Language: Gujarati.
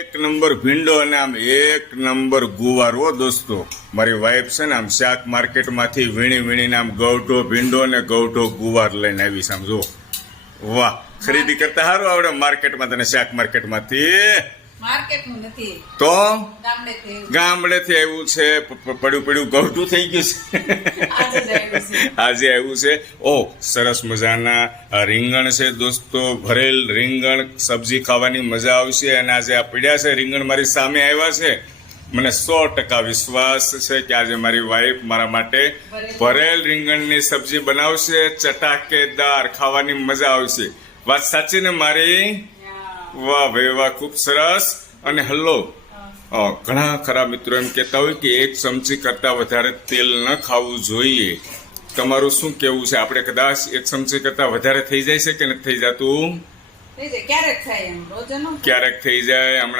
એક નંબર ભીંડો અને આમ એક નંબર ગુવાર હો દોસ્તો. મારી વાઈફ છે ને આમ શાક માર્કેટમાંથી વીણીને આમ ગૌઠો ભીંડો અને ગૌઠો ગુવાર લઈને આવીશ. આમ જો વાહ, ખરીદી કરતા સારું આવડે માર્કેટમાં તને. શાક માર્કેટમાંથી માર્કેટનું નથી તો ગામડેથી ગામડેથી આવ્યું છે. પડ્યું ગૌઠું થઈ ગયું છે. આજે જ આવ્યું છે. આજે આવ્યું છે. ઓ સરસ મજાના રીંગણ છે દોસ્તો, ભરેલ રીંગણ. સબ્જી ખાવાની મજા આવશે. અને આજે આ પીડ્યા છે રીંગણ મારી સામે આવ્યા છે. મને 100% વિશ્વાસ છે કે આજે મારી વાઈફ મારા માટે ભરેલ રીંગણની સબ્જી બનાવશે. ચટાકેદાર, ખાવાની મજા આવશે. વાત સાચી ને મારી? વાહ ભાઈ વાહ, ખૂબ સરસ. અને હલો, ઘણા ખરા મિત્રો એમ કહેતા હોય કે 1 ચમચી કરતા વધારે તેલ ન ખાવું જોઈએ. તમારું શું કેવું છે? આપણે કદાચ 1 ચમચી કરતા વધારે થઈ જાય છે કે નથી થઈ જતું? ક્યારેક થાય એમ, રોજ ન. ક્યારેક થઈ જાય. હમણાં